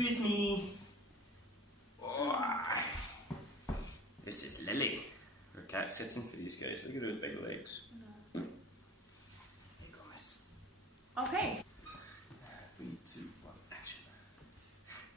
Excuse me. Oh. This is Lily. Her cat's sitting for these guys. Look at those big legs. There you go, miss. Okay. 3, 2, 1, action.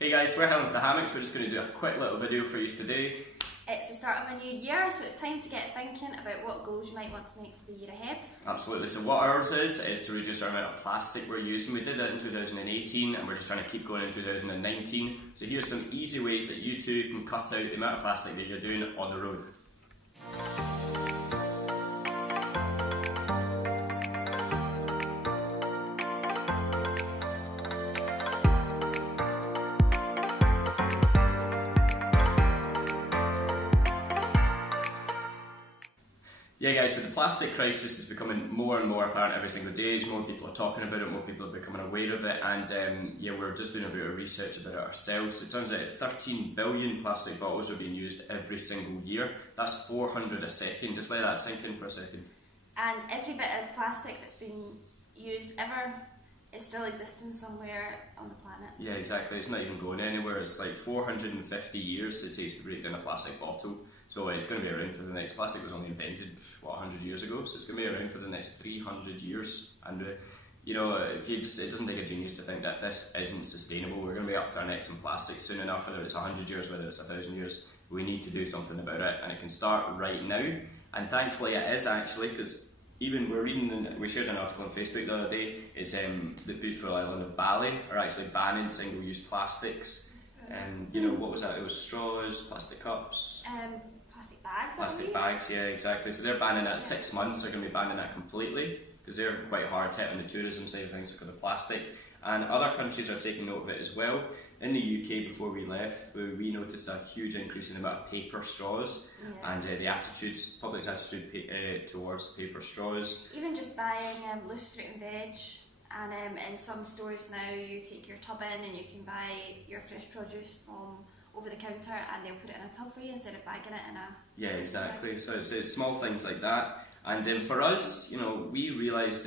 Hey guys, we're highlands2hammocks. We're just going to do a quick little video for you today. It's the start of a new year, so it's time to get thinking about what goals you might want to make for the year ahead. Absolutely. So what ours is to reduce our amount of plastic we're using. We did that in 2018 and we're just trying to keep going in 2019. So here's some easy ways that you too can cut out the amount of plastic that you're doing on the road. Yeah guys, so the plastic crisis is becoming more and more apparent every single day. More people are talking about it, more people are becoming aware of it, and yeah, we're just doing a bit of research about it ourselves. It turns out 13 billion plastic bottles are being used every single year. That's 400 a second. Just let that sink in for a second. And every bit of plastic that's been used ever is still existing somewhere on the planet. Yeah, exactly. It's not even going anywhere. It's like 450 years it takes to break down a plastic bottle. So it's going to be around for the next. Plastic was only invented, what, 100 years ago, so it's going to be around for the next 300 years. And you know, if you just, it doesn't take a genius to think that this isn't sustainable. We're going to be up to our necks in plastic soon enough, whether it's 100 years, whether it's 1,000 years. We need to do something about it, and it can start right now. And thankfully it is actually, because even we're reading, we shared an article on Facebook the other day, it's the beautiful island of Bali are actually banning single-use plastics. And you know, what was that? It was straws, plastic cups. Plastic bags. Plastic bags, yeah, exactly. So they're banning that 6 months. They're going to be banning that completely because they're quite hard hit on the tourism side of things because of plastic. And other countries are taking note of it as well. In the UK, before we left, we noticed a huge increase in the amount of paper straws, and the public's attitude towards paper straws. Even just buying loose fruit and veg, and in some stores now you take your tub in and you can buy your fresh produce from over the counter and they'll put it in a tub for you instead of bagging it in a... Yeah, exactly. So it's small things like that. And for us, you know, we realised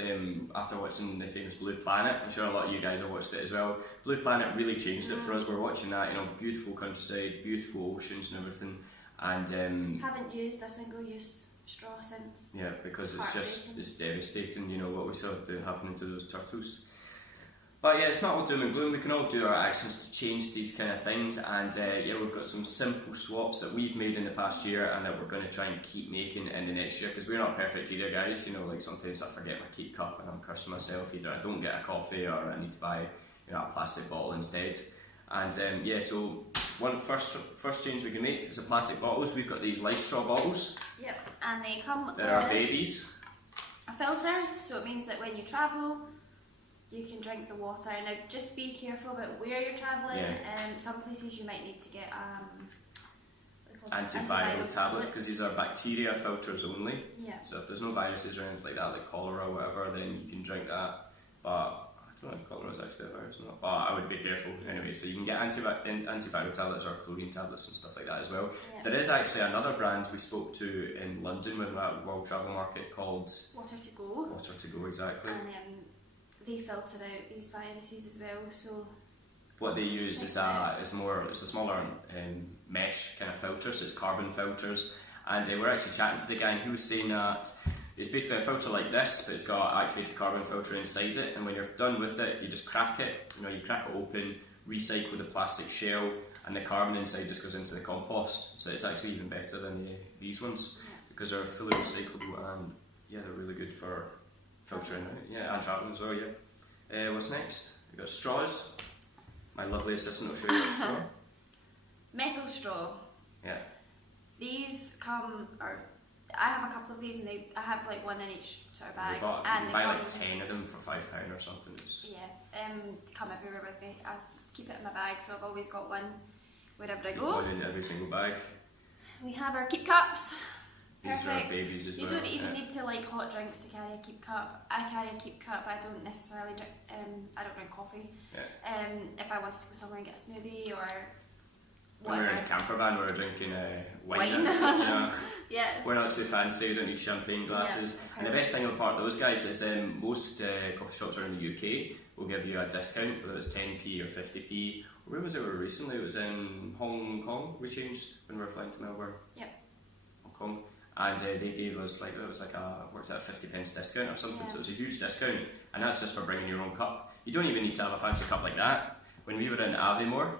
after watching the famous Blue Planet, I'm sure a lot of you guys have watched it as well, Blue Planet really changed it for us. We're watching that, you know, beautiful countryside, beautiful oceans and everything. And haven't used a single-use straw since. Yeah, because it's devastating, you know, what we saw happening to those turtles. But yeah, it's not all doom and gloom. We can all do our actions to change these kind of things, and yeah, we've got some simple swaps that we've made in the past year and that we're going to try and keep making in the next year, because we're not perfect either, guys. You know, like sometimes I forget my keep cup and I'm cursing myself. Either I don't get a coffee or I need to buy, you know, a plastic bottle instead. And yeah, so first change we can make is the plastic bottles. We've got these Life Straw bottles. Yep, and they come with our babies. A filter, so it means that when you travel, you can drink the water. Now just be careful about where you're travelling. Some places you might need to get antiviral tablets, because these are bacteria filters only. Yeah. So if there's no viruses or anything like that, like cholera or whatever, then you can drink that. But I don't know if cholera is actually a virus or not. But I would be careful anyway. So you can get antiviral tablets or chlorine tablets and stuff like that as well. Yeah. There is actually another brand we spoke to in London with that World Travel Market called Water to Go. Water to Go, exactly. And they filter out these viruses as well. So what they use is a smaller mesh kind of filter, so it's carbon filters. And we're actually chatting to the guy, and he was saying that it's basically a filter like this, but it's got an activated carbon filter inside it. And when you're done with it, you just crack it. You know, you crack it open, recycle the plastic shell, and the carbon inside just goes into the compost. So it's actually even better than these ones because they're fully recyclable, and yeah, they're really good for filtering out. Yeah, and travelling as well. Yeah. What's next? We've got straws. My lovely assistant will show you a straw. Metal straw. Yeah. These come, or I have a couple of these, and I have like one in each sort of bag. You buy like 10 of them for £5 or something. Yeah, they come everywhere with me. I keep it in my bag, so I've always got one wherever I go. One in every single bag. We have our keep cups. These Perfect. are our babies as well. You don't even need to like hot drinks to carry a keep cup. I carry a keep cup. I don't necessarily drink. I don't drink coffee. Yeah. If I wanted to go somewhere and get a smoothie or when we were in a camper van, we were drinking wine. You know? Yeah. We're not too fancy. We don't need champagne glasses. Yeah, and the best thing about those guys is most coffee shops are in the UK will give you a discount, whether it's 10p or 50p Where was it? We were recently. It was in Hong Kong. We changed when we were flying to Melbourne. Yep. Hong Kong, and they gave us like it was like a 50p discount or something. Yeah. So it was a huge discount, and that's just for bringing your own cup. You don't even need to have a fancy cup like that. When we were in Aviemore,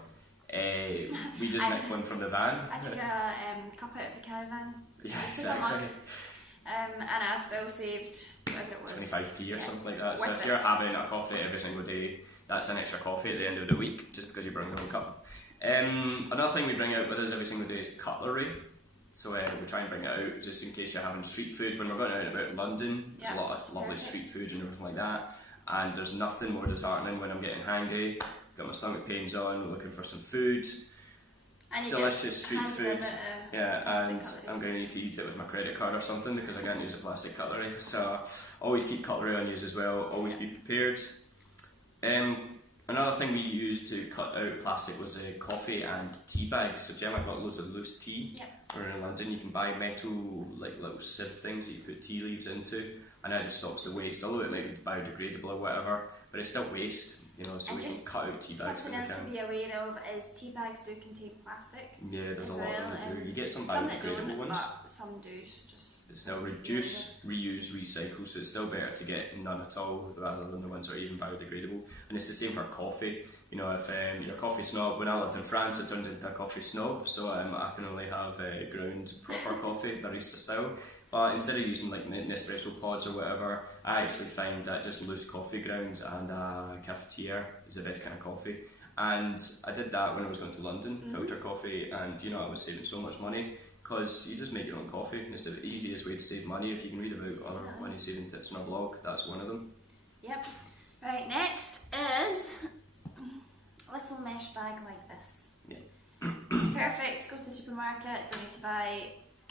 we just nicked one from the van. I took a cup out of the caravan. Yeah, Just took a mug. exactly. And I still saved whatever it was. 25p or Yeah. something like that. So Worth if it. you're having a coffee every single day, that's an extra coffee at the end of the week, just because you bring your own cup. Another thing we bring out with us every single day is cutlery. So we try and bring it out just in case you're having street food. When we're going out about London, there's a lot of lovely Perfect. street food and everything like that. And there's nothing more disheartening when I'm getting hangry, got my stomach pains on, looking for some food. And you Delicious get street handed a food. bit of Yeah, plastic and cutlery. I'm going to need to eat it with my credit card or something because I can't use a plastic cutlery. So always keep cutlery on you as well, always be prepared. Another thing we used to cut out plastic was coffee and tea bags. So Gemma got loads of loose tea. Yep. We're in London, you can buy metal like little sieve things that you put tea leaves into, and that just stops the waste. Although it might be biodegradable or whatever, but it's still waste, you know. So And we can just cut out tea bags Something when we else to can. be aware of is tea bags do contain plastic. Yeah, there's a as lot well, of them that do. You get some Some that biodegradable don't, ones. but some do. So just It's now reduce, reuse, recycle, so it's still better to get none at all rather than the ones that are even biodegradable. And it's the same for coffee. You know, if you're a coffee snob, when I lived in France, it turned into a coffee snob, so I can only have ground proper coffee, barista style. But instead of using like Nespresso pods or whatever, I actually find that just loose coffee grounds and cafetiere is the best kind of coffee. And I did that when I was going to London, filter coffee, and you know, I was saving so much money because you just make your own coffee, and it's the easiest way to save money. If you can read about other money saving tips on a blog, that's one of them. Yep. Right, next is a little mesh bag like this. Yeah. Perfect. Go to the supermarket, don't need to buy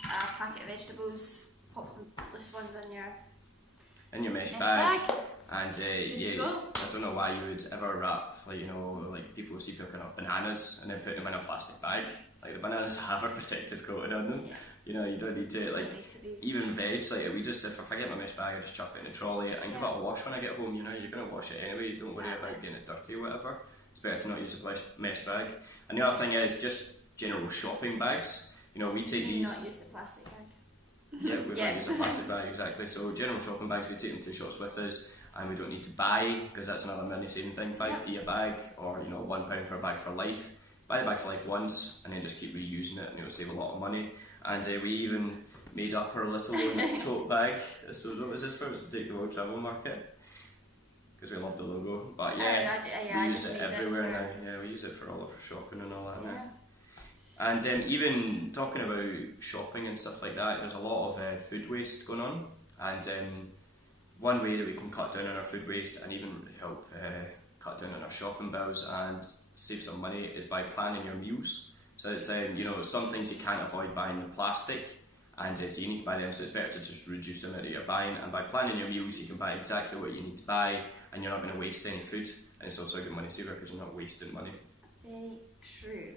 a packet of vegetables, pop loose ones in your Mesh mesh bag. bag. And to yeah, go. I don't know why you would ever wrap, like, you know, like people see picking up bananas and then putting them in a plastic bag. Like the bananas have a protective coating on them. Yeah. You know, you don't need to, like, Don't need to be. even veg, like we just, if I get my mesh bag, I just chuck it in a trolley and give it a wash when I get home. You know, you're going to wash it anyway, don't worry about getting it dirty or whatever. It's better to not use a mesh bag. And the other thing is just general shopping bags. You know, we take Do these. not use the plastic bag. Yeah, we Yeah. might use a plastic bag, exactly. So general shopping bags, we take them to shops with us, and we don't need to buy, because that's another money saving thing, 5p a bag, or you know, £1 for a bag for life. Buy the bag for life once, and then just keep reusing it, and it'll save a lot of money. And we even made up our little tote bag. So what was this for? It was to take to the World Travel Market, because we love the logo. But yeah, I we use just it made everywhere for- now. Yeah, we use it for all of our shopping and all that now. Yeah. And even talking about shopping and stuff like that, there's a lot of food waste going on. And one way that we can cut down on our food waste and even help cut down on our shopping bills and save some money is by planning your meals. So it's you know, some things you can't avoid buying in plastic, and so you need to buy them. So it's better to just reduce the amount that you're buying. And by planning your meals, you can buy exactly what you need to buy, and you're not going to waste any food. And it's also a good money saver because you're not wasting money. Very true.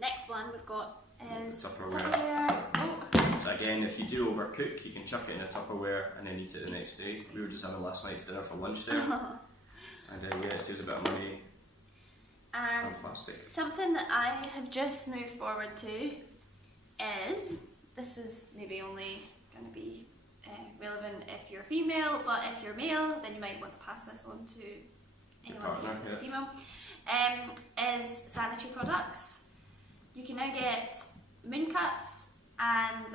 Next one we've got is Tupperware. Tupperware. Oh. So again, if you do overcook, you can chuck it in a Tupperware and then eat it the next day. We were just having last night's dinner for lunch there, and yeah, it saves a bit of money on And plastic. something that I have just moved forward to is, this is maybe only going to be relevant if you're female, but if you're male, then you might want to pass this on to anyone partner, that is yeah. female, is sanitary products. You can now get moon cups and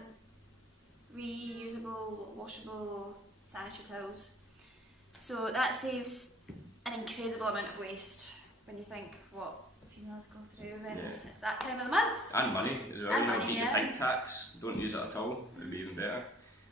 reusable, washable sanitary towels. So that saves an incredible amount of waste when you think what females go through when it's that time of the month. And money as well. And You know, money, beat yeah. the pint tax. Don't use it at all. It would be even better.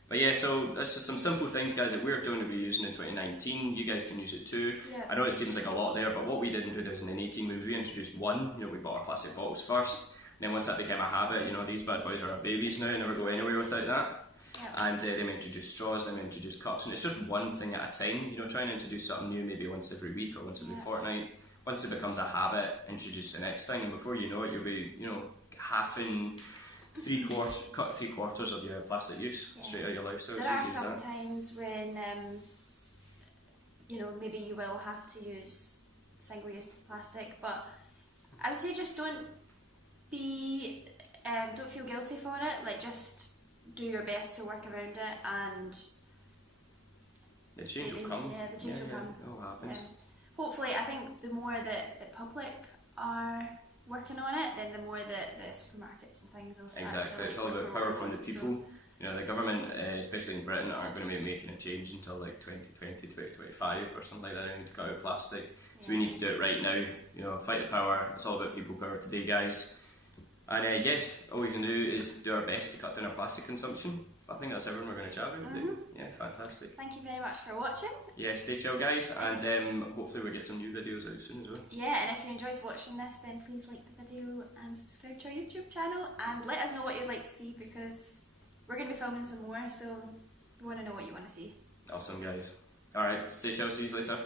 But yeah, so that's just some simple things, guys, that we're doing to be using in 2019. You guys can use it too. Yeah. I know it seems like a lot there, but what we did in 2018, we reintroduced one. You know, we bought our plastic bottles first. And then once that became a habit, you know, these bad boys are our babies now, never go anywhere without that. Yeah. And then we introduced straws, then we introduced cups, and it's just one thing at a time. You know, trying to introduce something new maybe once every week or once every fortnight. Once it becomes a habit, introduce the next thing, and before you know it, you'll be, you know, cut three quarters of your plastic use straight out of your life. So it's There are easy as some that. times when, you know, maybe you will have to use single-use plastic. But I would say just don't feel guilty for it. Like, just do your best to work around it, and the change will come. Yeah, the change will come. It all happens. Hopefully, I think the more that the public are working on it, then the more that the supermarkets and things will start. Exactly, to, it's all about power from the people. You know, the government, especially in Britain, aren't going to be making a change until like 2020, 2025 or something like that to cut out plastic. So we need to do it right now. You know, fight the power. It's all about people power today, guys. And yes, all we can do is do our best to cut down our plastic consumption. I think that's everyone we're going to chat about today. Yeah, fantastic. Thank you very much for watching. Yeah, stay chill, guys, and hopefully we'll get some new videos out soon as well. Yeah, and if you enjoyed watching this, then please like the video and subscribe to our YouTube channel, and let us know what you'd like to see, because we're going to be filming some more, so we want to know what you want to see. Awesome, guys. Alright, stay chill, see you later.